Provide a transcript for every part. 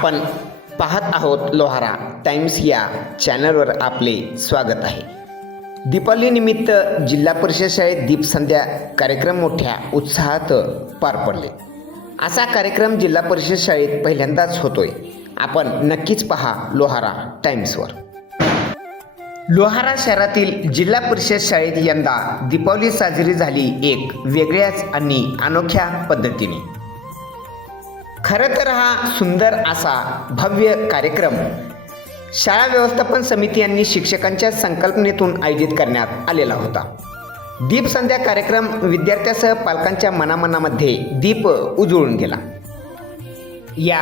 आपण पाहत आहोत लोहारा टाइम्स या चॅनलवर आपले स्वागत आहे. दीपावलीनिमित्त जिल्हा परिषद शाळेत दीपसंध्या कार्यक्रम मोठ्या उत्साहात पार पडले. असा कार्यक्रम जिल्हा परिषद शाळेत पहिल्यांदाच होतोय. आपण नक्कीच पहा लोहारा टाइम्सवर. लोहारा शहरातील जिल्हा परिषद शाळेत यंदा दीपावली साजरी झाली एक वेगळ्याच आणि अनोख्या पद्धतीने. खरं तर हा सुंदर असा भव्य कार्यक्रम शाळा व्यवस्थापन समिती यांनी शिक्षकांच्या संकल्पनेतून आयोजित करण्यात आलेला होता. दीप संध्या कार्यक्रम विद्यार्थ्यासह पालकांच्या मनामनामध्ये दीप उजळून गेला. या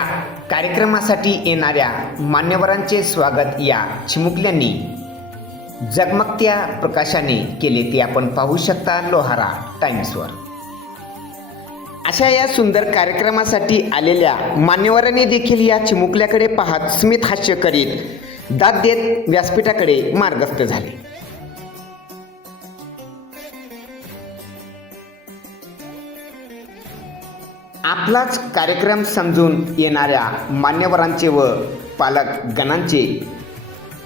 कार्यक्रमासाठी येणाऱ्या मान्यवरांचे स्वागत या चिमुकल्यांनी जगमगत्या प्रकाशाने केले ते आपण पाहू शकता लोहारा टाइम्सवर. अशा या सुंदर कार्यक्रमासाठी आलेल्या मान्यवरांनी देखील या चिमुकल्याकडे पाहत स्मित हास्य करीत दाद देत व्यासपीठाकडे मार्गस्थ झाले. आपलाच कार्यक्रम समजून येणाऱ्या मान्यवरांचे व पालक गणांचे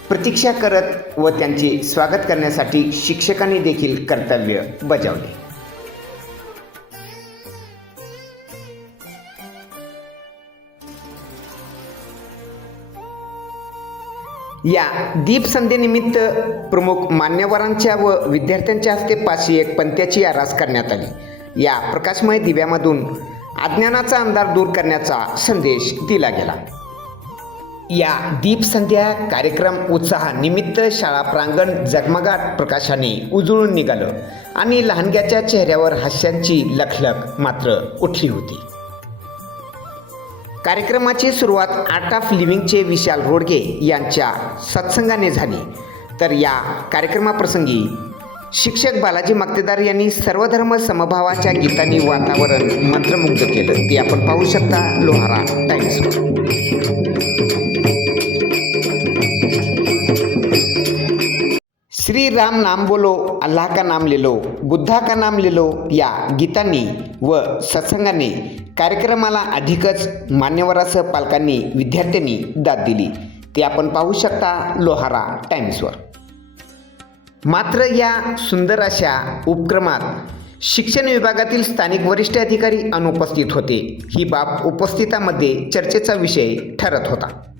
प्रतीक्षा करत व त्यांचे स्वागत करण्यासाठी शिक्षकांनी देखील कर्तव्य बजावले. या दीपसंध्येनिमित्त प्रमुख मान्यवरांच्या व विद्यार्थ्यांच्या हस्ते पाचशे एक पंत्याची आरास करण्यात आली. या प्रकाशमय दिव्यामधून अज्ञानाचा अंधार दूर करण्याचा संदेश दिला गेला. या दीपसंध्या कार्यक्रम उत्साहानिमित्त शाळा प्रांगण जगमगाट प्रकाशाने उजळून निघालं आणि लहानग्याच्या चेहऱ्यावर हास्यांची लखलख मात्र उठली होती. कार्यक्रमाची सुरुवात आर्ट ऑफ लिव्हिंगचे विशाल रोडगे यांच्या सत्संगाने झाली. तर या कार्यक्रमाप्रसंगी शिक्षक बालाजी मक्तेदार यांनी सर्वधर्म समभावाच्या गीतांनी वातावरण मंत्रमुग्ध केलं. ते आपण पाहू शकता लोहारा टाइम्सवर श्री राम नाम बोलो अल्लाह का नाम ले लो बुद्धा का नाम ले लो या गीतांनी व सत्संगाने कार्यक्रमाला अधिकच मान्यवरासह पालकांनी विद्यार्थ्यांनी दाद दिली. ते आपण पाहू शकता लोहारा टाइम्सवर. मात्र या सुंदर अशा उपक्रमात शिक्षण विभागातील स्थानिक वरिष्ठ अधिकारी अनुपस्थित होते. ही बाब उपस्थितामध्ये चर्चेचा विषय ठरत होता.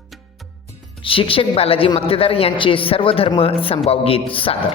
शिक्षक बालाजी मक्तेदार यांचे सर्वधर्म संभाव गीत सादर.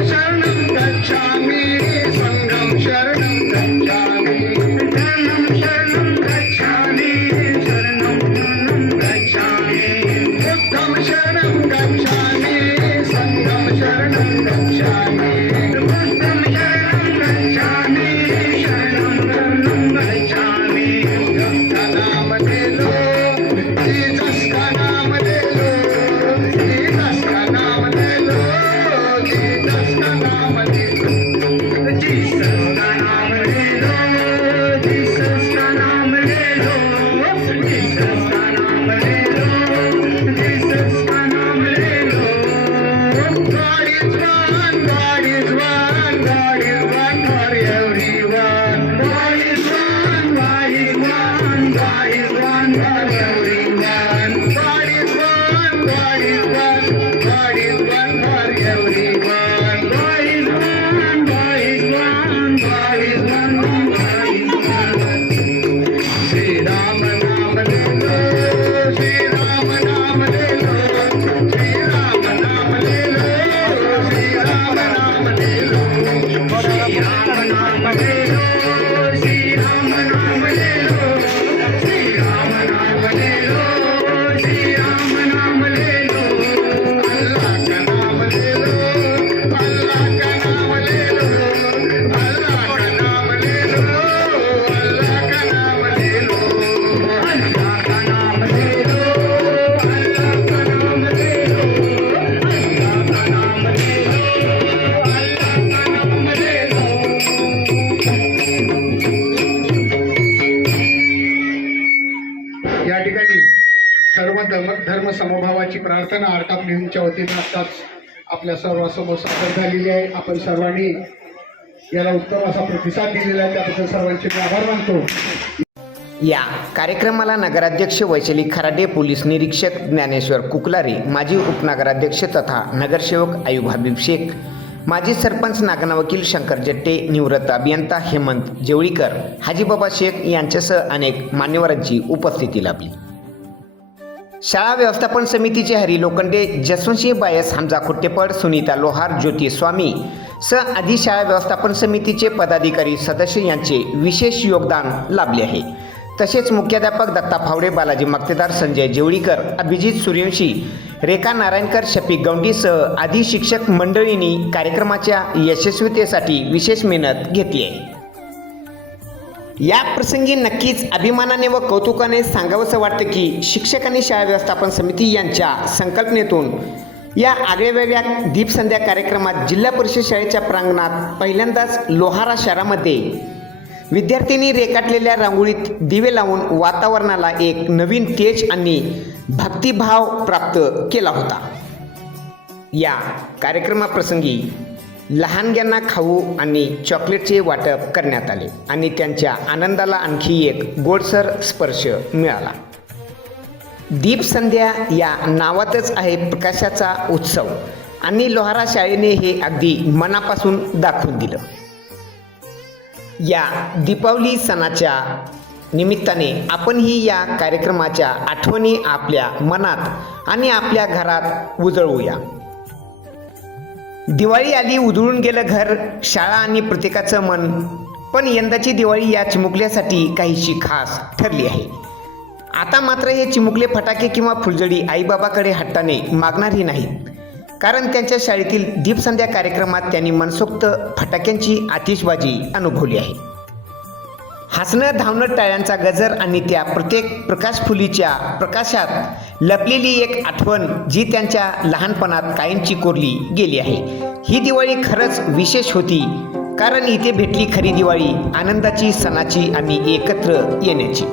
समभावाची प्रार्थना अर्काप नेहमीच्या वतीनं आताच आपल्या सर्वांसमोर सादर झालेली आहे. आपण सर्वांनी याला उत्तम असा प्रतिसाद दिलेला आहे. त्याबद्दल सर्वांचे मी आभार मानतो. या कार्यक्रमाला नगराध्यक्ष वैशाली खराडे पोलीस निरीक्षक ज्ञानेश्वर कुकलारी माजी उपनगराध्यक्ष तथा नगरसेवक आयुब हबीब शेख माजी सरपंच नागना वकील शंकर जट्टे निवृत्त अभियंता हेमंत जेवळीकर हाजीबाबा शेख यांच्यासह अनेक मान्यवरांची उपस्थिती लाभली. शाळा व्यवस्थापन समितीचे हरी लोखंडे जसवंतसिंह बायस हमजा खुट्टेपड सुनीता लोहार ज्योती स्वामी सह आदी शाळा व्यवस्थापन समितीचे पदाधिकारी सदस्य यांचे विशेष योगदान लाभले आहे. तसेच मुख्याध्यापक दत्ता फावडे बालाजी मक्तेदार संजय जेवळीकर अभिजित सूर्यवंशी रेखा नारायणकर शफीक गौंडीसह आदी शिक्षक मंडळींनी कार्यक्रमाच्या यशस्वीतेसाठी विशेष मेहनत घेतली आहे. या प्रसंगी नक्कीच अभिमानाने व कौतुकाने सांगावंसं वाटतं की शिक्षक आणि शाळा व्यवस्थापन समिती यांच्या संकल्पनेतून या आगळ्यावेगळ्या दीपसंध्या कार्यक्रमात जिल्हा परिषद शाळेच्या प्रांगणात पहिल्यांदाच लोहारा शहरामध्ये विद्यार्थ्यांनी रेखाटलेल्या रांगोळीत दिवे लावून वातावरणाला एक नवीन तेज आणि भक्तिभाव प्राप्त केला होता. या कार्यक्रमाप्रसंगी लहानग्यांना खाऊ आणि चॉकलेटचे वाटप करण्यात आले आणि त्यांच्या आनंदाला आणखी एक गोडसर स्पर्श मिळाला. दीपसंध्या या नावातच आहे प्रकाशाचा उत्सव आणि लोहारा शाळेने हे अगदी मनापासून दाखवून दिलं. या दीपावली सणाच्या निमित्ताने आपणही या कार्यक्रमाच्या आठवणी आपल्या मनात आणि आपल्या घरात उजळवूया. दिवाळी आली उधळून गेलं घर शाळा आणि प्रत्येकाचं मन. पण यंदाची दिवाळी या चिमुकल्यासाठी काहीशी खास ठरली आहे. आता मात्र हे चिमुकले फटाके किंवा फुलझडी आईबाबाकडे हट्टाने मागणारही नाहीत. कारण त्यांच्या शाळेतील दीपसंध्या कार्यक्रमात त्यांनी मनसोक्त फटाक्यांची आतिषबाजी अनुभवली आहे. हसणं धावणं टाळ्यांचा गजर आणि त्या प्रत्येक प्रकाशफुलीच्या प्रकाशात लपलेली एक आठवण जी त्यांच्या लहानपणात कायमची कोरली गेली आहे. ही दिवाळी खरंच विशेष होती कारण इथे भेटली खरी दिवाळी आनंदाची सणाची आणि एकत्र येण्याची.